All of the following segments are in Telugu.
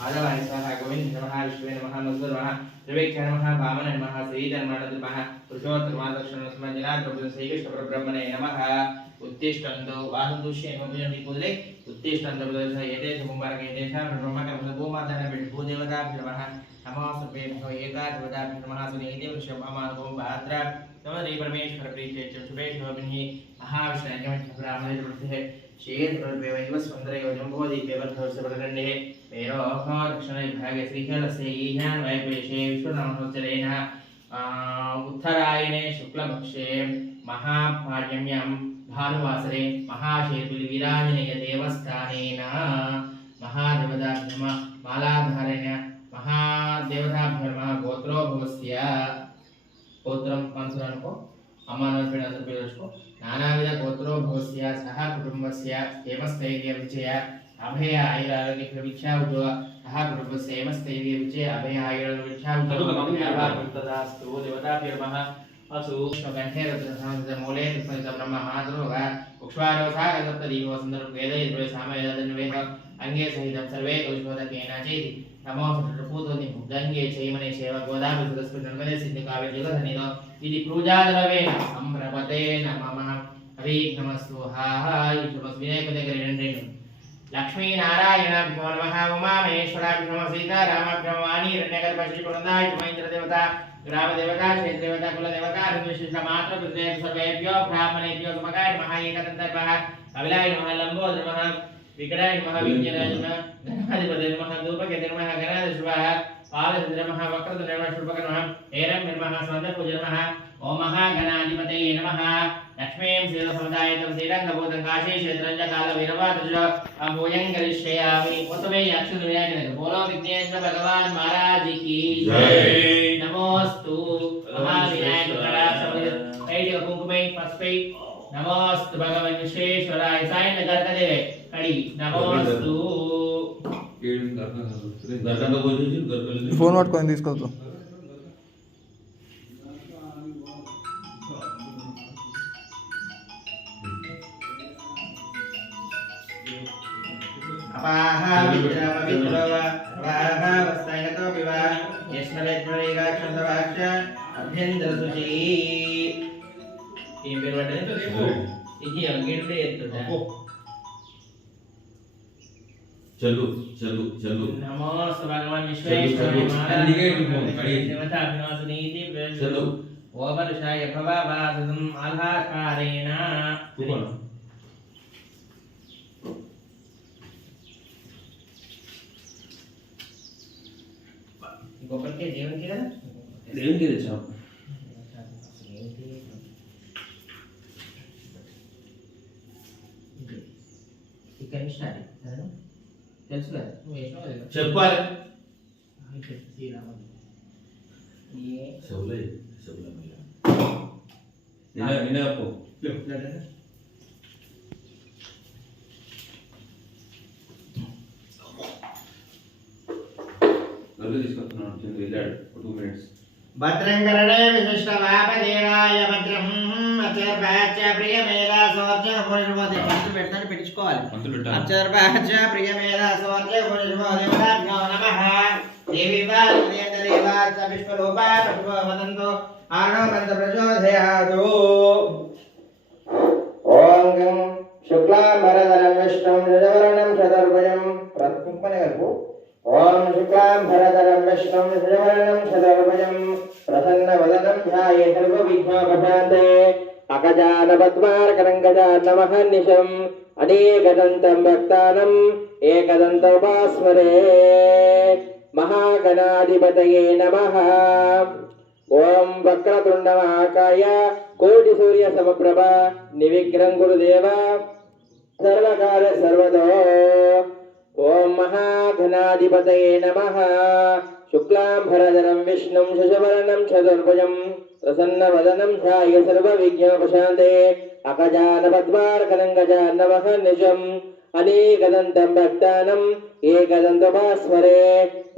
माधवाय नमः गोविन्द नमः विष्णुवे नमः मधुर नमः त्रिवेक्षय नमः वामन नमः श्रीधर मानद नमः पुरुषोत्तमादर्शन नमः जनाद्रपद श्रीकृष्ण परब्रह्मणे नमः उत्तिष्ठन्तु वासुदुष्येन उपयोगि पूजले उत्तिष्ठन्तु प्रदर्श एतेष कुम्भारक एतेष ब्रह्मकर्मद भूमातः बिट् भूदेवताभ्य नमः नमः सर्वेभ्यो एकाधिपदाभ्य नमः सुनीति वृषभमानुगो भाद्रा नमः परमेश्वर प्रीते च शुभेशोभिः महाविष्णुः ब्राह्मणे प्रसिद्धे शेर प्रदेव इव सुन्दरयो जम्बोदीपे वर्धवर्ष प्रकण्डे वेरोहो दक्षिणविभागे श्रीशैलस्य ईशान वैपेशे विश्वनामोच्चरेण उत्तरायणे शुक्लपक्षे महापाड्यम्यां भानुवासरे महाशेतुलि विराजनेय देवस्थानेन महादेवताभ्यम मालाधारेण महादेवताभ्यम गोत्रोभवस्य గోత్రం మనసులో అనుకో అమ్మ నడిపిన అందరి పేరు చూసుకో నానావిధ గోత్రోభవస్య సహ కుటుంబస్య క్షేమస్థైర్య విజయ అభయ విద్యా ఉద్యోగ సహ కుటుంబస్య క్షేమస్థైర్య విజయ అభయ విద్యా ఉద్యోగ దేవతాభ్యర్మః అసు మూలే బ్రహ్మ మహాద్రోగ ఉక్ష్వారో సాగ సప్త దీవో సందర్భ వేద ఇరవై సామవేద వేద అంగే సహితం సర్వే కౌశోదకేన చేతి. నమో పూతోని గంగే చేయమనే సేవ గోదావరి సరస్వతి నర్మదే సిద్ధి కావ్య జగధనిలో ఇది పూజాద్రవేణ సంప్రపతే నమః. హరి నమస్తు హాయ్. వినాయక దగ్గర రెండు రెండు. లక్ష్మీనారాయణాభ్యో నమః ఉమామహేశ్వరాభ్యో నమః సీతారామాభ్యో వాణి రణ్యగర్భ శ్రీ కులందాయ మహేంద్ర దేవత గ్రామ దేవత క్షేత్ర దేవత కుల దేవత సర్వేభ్యో బ్రాహ్మణేభ్యో సుమకాయ మహా కవిలాయ నమః లంబోదర నమః వికటాయ నమః విద్యరాయ నమ గణాధిపతి నమః ధూపకేత నమః గణాధి శుభః పాలచంద్ర నమః వక్రతుండ శుభక నమః ఏరం నమః స్వందపూజ నమః ఓ మహాగణాధిపతయే నమ లక్ష్మీం శీలసముదాయతం శ్రీరంగభూతం కాశీ క్షేత్రంజ కాల వీరవాతుజ భూయం కరిష్యామి ఉత్తమే అక్షర వినాయక బోలో విఘ్నేశ్వర భగవాన్ మహారాజ్ కి జై. నమోస్తు మహావినాయక కైటి కుంకుమై పసుపై నమోస్తు భగవన్ విశ్వేశ్వరాయ సాయం గర్కదేవే కడి నమోస్తు గర్గంగా పోయి గర్గలు ఫోన్ పట్టుకొని తీసుకెళ్తాం శుచి ఏం పేరు పడ్డది ఇది అంగేడుడే ఎత్తుడా చల్లు చల్లు చల్లు నమోస్తు భగవాన్ విశ్వేశ్వరాయ అందుకే ఇప్పుడు కడి. దేవత అభినాశనీతి చల్లు ఇంకొకరికి దేవునికి కదా దేవునికి తెచ్చాం. ఇక్కడ స్టార్ట్? తెలుసు కదా? నువ్వు వేసినావు కదా చెప్పాలి. ఏ? చెవులే చెవులే నిన్న నిన్న గర్గ తీసుకొస్తున్నాను చిన్న వెళ్ళాడు టూ మినిట్స్ భద్రం కరణే విశిష్టవాపదేవాయ భద్రం అచర్పాచ ప్రియమేధ సోర్జ పురుషమోది. పంతులు పెడతాను పెట్టించుకోవాలి మంతులు పెట్టాను అచర్పాచ ప్రియమేధ సోర్జ పురుషమోదేవతాభ్యో నమః. దేవి విశ్వరూపా వదంతో. ఆనోమంత ప్రచోదయాదు ఓం గం శుక్లాంబరధరం విష్ణుం నిజవరణం చతుర్భుజం. ప్రత్యుపనే కలుపు ఓం శుక్లాంబరధరం విష్ణుం నిజవరణం చతుర్భుజం ప్రసన్నవదనం ధ్యాయే సర్వవిఘ్నోపశాంతే. అగజానపద్మార్కరం గజాన్నమహర్నిశం అనేకదంతం భక్తానం ఏకదంతోపాస్మరే. మహాగణాధిపతయే నమః. ఓం వక్రతుండమహాకాయ కోటి సూర్య సమప్రభ ఓం మహాఘనాధిపతయే నమ. శుక్లాంబరధరం విష్ణుం శశవరణం చతుర్భుజం ప్రసన్నవదనం ధ్యాయ సర్వవిజ్ఞోపశాంతే అకజాన పద్మార్కనం గజాన్నమహ నిజం. అనేకదంతం భక్తానం ఏకదంతమాస్మరే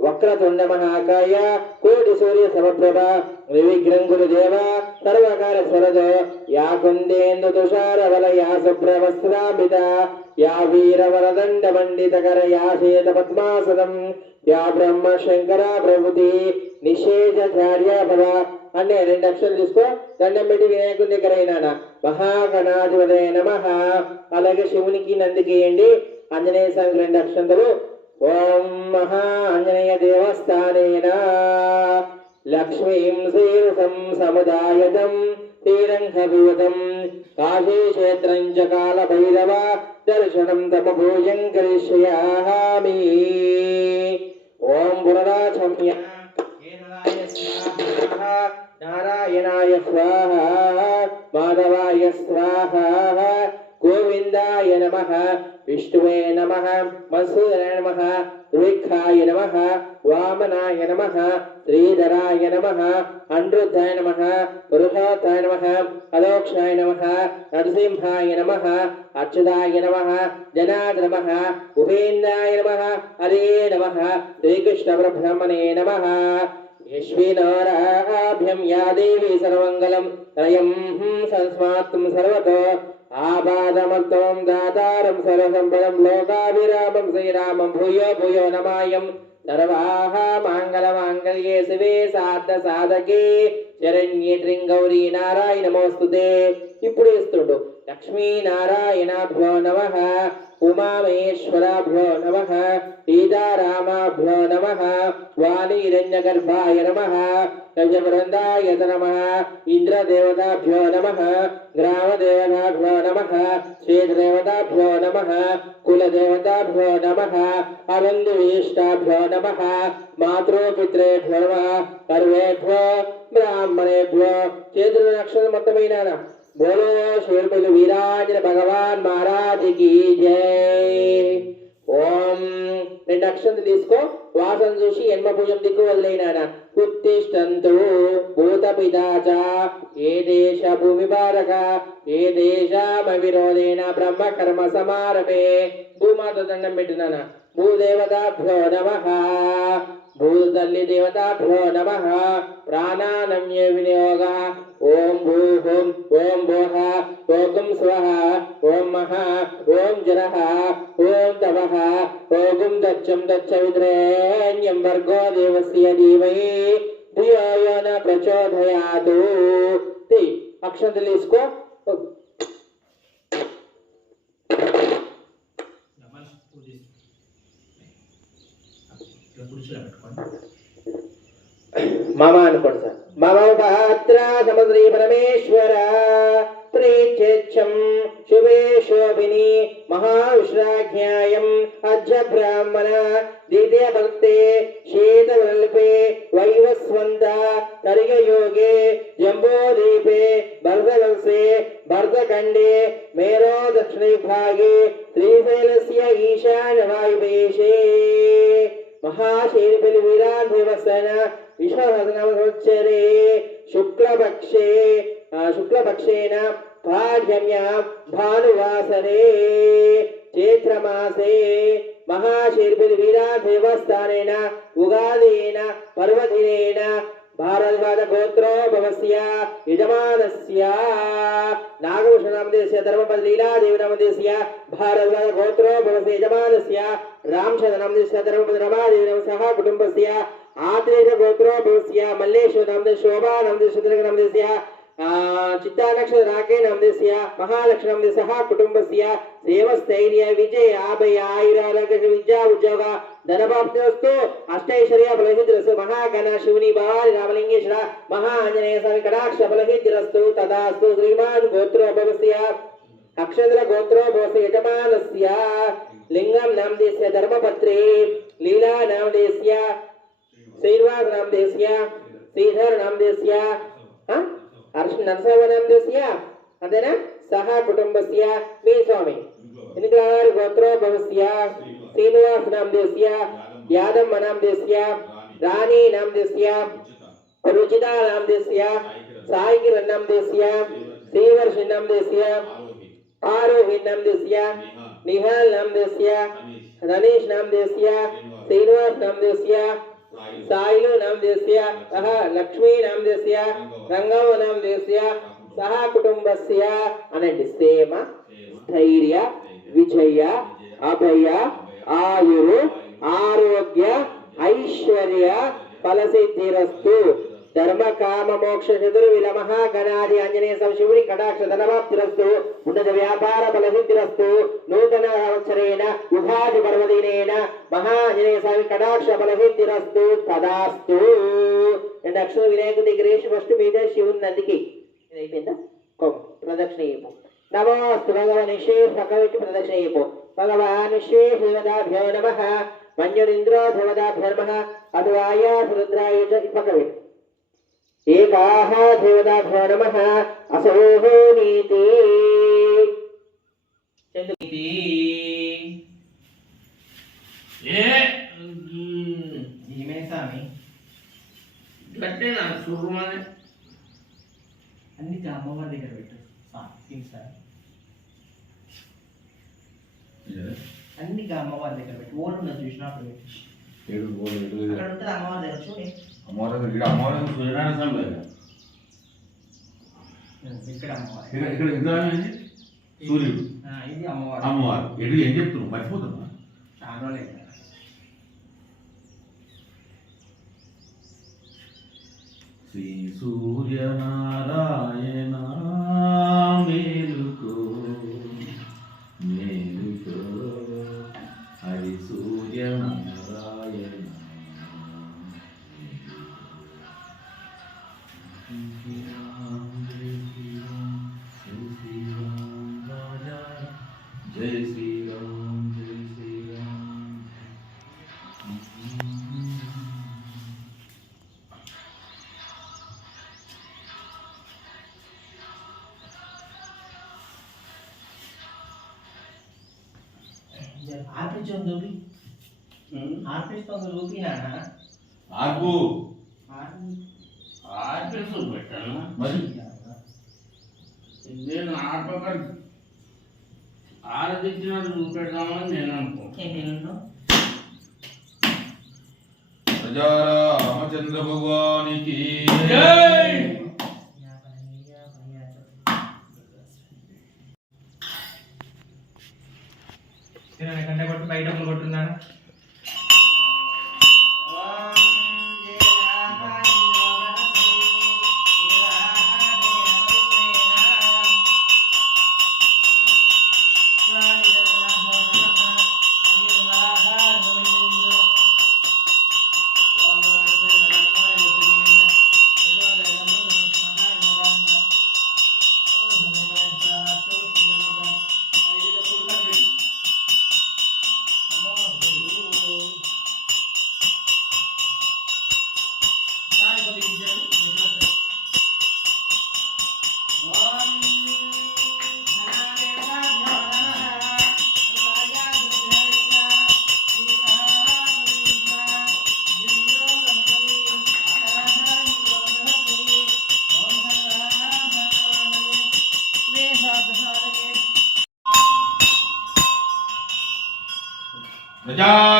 వక్రతుండ మహాకాయ కోటి సూర్య సమప్రభ వివిఘ్నం గురుదేవ సర్వకాల స్వరదో యా కుందేందు తుషార వలయా శుభ్రవస్త్రామిత యా వీరవరదండ మండితకర యా శ్వేత పద్మాసనం యా బ్రహ్మ శంకర ప్రభుతి నిషేధార్య పద అనే రెండు అక్షరాలు చూసుకో. దండం పెట్టి వినాయకుని దగ్గర అయినా మహాగణాధిపతయ నమ. అలాగే శివునికి నందికేయండి ఆంజనేయ స్వామికి రెండు అక్షంతలు. ఓం మహా ఆంజనేయ దేవస్థానేన లక్ష్మీం శీర్షం సముదాయతం శ్రీరంగభూతం కాశీక్షేత్రం చ కాలభైరవ. దర్శనం తమభూయం భూయం ఓం పునరాచమ్య నారాయణాయ స్వాహ మాధవాయ స్వాహ స్వాహా గోవిందాయ నమ. విష్ణువే నమ. మసూదరాయ నమ. రువిఖాయ నమ. వామనాయ నమ. శ్రీధరాయ నమ. అనిరుద్ధాయ నమ. పురుషోత్తాయ నమ. అదోక్షాయ నమ. నరసింహాయ నమ. అచ్యుతాయ నమ. జనాద నమ. ఉపేంద్రాయ నమ. హరే నమ. శ్రీకృష్ణ పరబ్రహ్మణే నమ. యశ్వినారాభ్యం యా దేవి సర్వంగళం త్రయం సంస్మాత్తం సర్వతో ఆపాదమత్వం దాతారం సర్వసంపదం లోకాభిరామం శ్రీరామం భూయో భూయో నమాయం. సర్వాహ సర్వాః మాంగళమాంగళ్యే శివే సార్థ సాధకే. శరణ్యే త్రింగౌరీ నారాయణ నమోస్తుతే ఇప్పుడు ఇస్తుడు లక్ష్మీ నారాయణ భో నమ. ఉమామహేశ్వరాభ్యో నమ సీతారామాభ్యో నమ వాణీరణ్యగర్భాయ నమ గజవృందాయ నమ ఇంద్రదేవతాభ్యో నమ గ్రామదేవతాభ్యో నమ క్షేత్రదేవతాభ్యో నమ కులదేవతాభ్యో నమ అరుంధువేష్టాభ్యో నమ మాతృపిత్రేభ్యో నమ సర్వేభ్యో బ్రాహ్మణేభ్యో చేతుల నక్షత్రం మొత్తమైన बोलो బోలో శూర్పలు भगवान महाराज की जय। ఓం రెండు అక్షంతులు తీసుకో వాసన చూసి ఎన్మ భుజం దిక్కు వదిలేనాన ఉత్తిష్టంతు భూత పితాచ ఏ దేశ భూమి బారక ఏ దేశమ విరోధేన బ్రహ్మ కర్మ సమారభే భూమాత దండం పెట్టినానా భూదేవతాభ్యో నమ భూతల్లి దేవతాభ్యో నమ ప్రాణానమ్య వినియోగ ఓం భూ హోం ఓం భోహ ఓకం స్వహ ఓం మహ ఓం జరహ ఓం తవహ ఓం దచ్చం దచ్చ విద్రేణ్యం వర్గో దేవస్య దీవై ధియో యో న ప్రచోదయాతు తి అక్షంతలు తీసుకో మమ అనుకోండి సార్. మమ పాత్ర సమశ్రీ పరమేశ్వర ప్రేచ్ఛం శుభే శోభిని మహావిశ్రాజ్ఞాయం అజ్జ బ్రాహ్మణ ద్వితీయ భక్తే శీతవల్పే వైవస్వంత తరిగయోగే జంబోదీపే భర్తవంశే భర్తఖండే మేరో దక్షిణవిభాగే శ్రీశైలస్య భారద్వాజ గోత్రో భవస్య యజమానస్య నాగభూషణామదేశ ధర్మపతి లీలాదేవి నామదేశయ భారద్వాజ గోత్రో భవస్య యజమానస్య రామచంద్ర నామదేశ ధర్మపతి రమాదేవి నమ సహ కుటుంబస్య ఆత్రేయ గోత్రో భవస్య మల్లేశ్వర నామదేశ శోభా నామదేశ నామదేశయ చిత్తానక్షత్ర రాకే నామదేశయ మహాలక్ష్మి నామదేశ సహ కుటుంబస్య సేవస్థైర్య విజయ ఆభయ ఆయురారోగ్య విద్యా ఉద్యోగ ధనప్రాప్తిరస్తు అష్టైశ్వర్య బలహిద్రస్తు మహాగణ శివుని భవాని రామలింగేశ్వర మహా ఆంజనేయ స్వామి కటాక్ష బలహిద్రస్తు తదాస్తు శ్రీమాన్ గోత్రో భవస్య అక్షంద్ర గోత్రో భవస్య యజమానస్య లింగం నామదేశ్య ధర్మపత్రే లీలా నామదేశ్య శ్రీనివాస నామదేశ్య అర్షు నరసవనం దేశీయ అదేనా? సహా కుటుంబస్య. మీ స్వామి. ఇంద్రారు గోత్రోభవస్య శ్రీనివాస్ నామదేశ్య యాదవ్ అనామదేశ్య రాణి. నామదేశ్య రుచిత. నామదేశ్య సాయికిర్ నామదేశ్య శ్రీవర్ష్ నామదేశ్య ఆరోహిణ్ నామదేశ్య నిహాల్. నామదేశ్య రమేష్. నామదేశ్య శ్రీనివాస్. నామదేశ్య साइलो नाम देस्य सह लक्ष्मी नाम देस्य रंगव नाम देस्य सह कुटुंबस्य अनेंडी సేమ ధైర్య విజయ అభయ ఆయురు ఆరోగ్య ఐశ్వర్య ఫలసిద్ధిరస్తు ధర్మ కామ మోక్ష చతుర్ విలమహ గణాది ఆంజనేయ శివుడి కటాక్ష ధనవాప్తిరస్తు ఉన్నత వ్యాపార ఫలసిద్ధిరస్తు నూతన సంవత్సరేణ ఉగాది పర్వదినేన మహాంజనేయ స్వామి కటాక్ష ఫలసిద్ధిరస్తు తదాస్తు. రెండు అక్షర వినాయకుడి దగ్గర ఫస్ట్ మీద శివుని నందికి అయిపోయిందా ప్రదక్షిణ చేయము నమోస్తు భగవాన్ విశేష భగవతి ప్రదక్షిణ భగవాన్ విశేష దేవతాభ్యో నమ. మంజురింద్రో దేవతాభ్యో నమ. రుద్రాయ ఇది పక్కబెట్టి ఏకాహ దేవతాభ్యో నమ అసోహో నీతి ఇది ఏ ఈమె స్వామి గట్టే నా సుర్మని అన్ని అమ్మవారి దగ్గర పెట్టు స్వామి సార్ అన్ని అమ్మవారి దగ్గర పెట్టు ఓళ్ళు ఉన్నది చూసినప్పుడు పెట్టు ఏడు గోడ ఏడు అక్కడ ఉంటుంది అమ్మవారి దగ్గర చూడండి అమ్మవారు ఇక్కడ అమ్మవారు సూర్యనారాయణ స్వామి దగ్గర ఇక్కడ అమ్మవారి. ఇక్కడ ఇక్కడ ఇంద్ర సూర్యుడు. ఇది అమ్మవారి. అమ్మవారు. ఎటు ఏం చెప్తున్నావు మర్చిపోతున్నా. చాలా రోజులు అయింది. జై శ్రీరామ్ జై శ్రీరామ్ ఆర్పిస్తుంది చూపి ఆర్పిస్తుంది చూపి నాన్న ఆర్పు ఆర్పేసు పెట్టాను మరి? నేను ఆపక ఆరదిచ్చినట్టు చూపెడదామని నేను అనుకో నేను ప్రజారామచంద్ర భగవానికి. జై! కంటే కొట్టు బయట కొట్టున్నాను.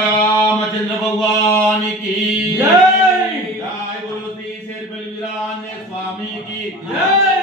ప్రజారామచంద్ర భగవానికి జై! జై బోలో శ్రీ శేర్పల్లి స్వామికి జై!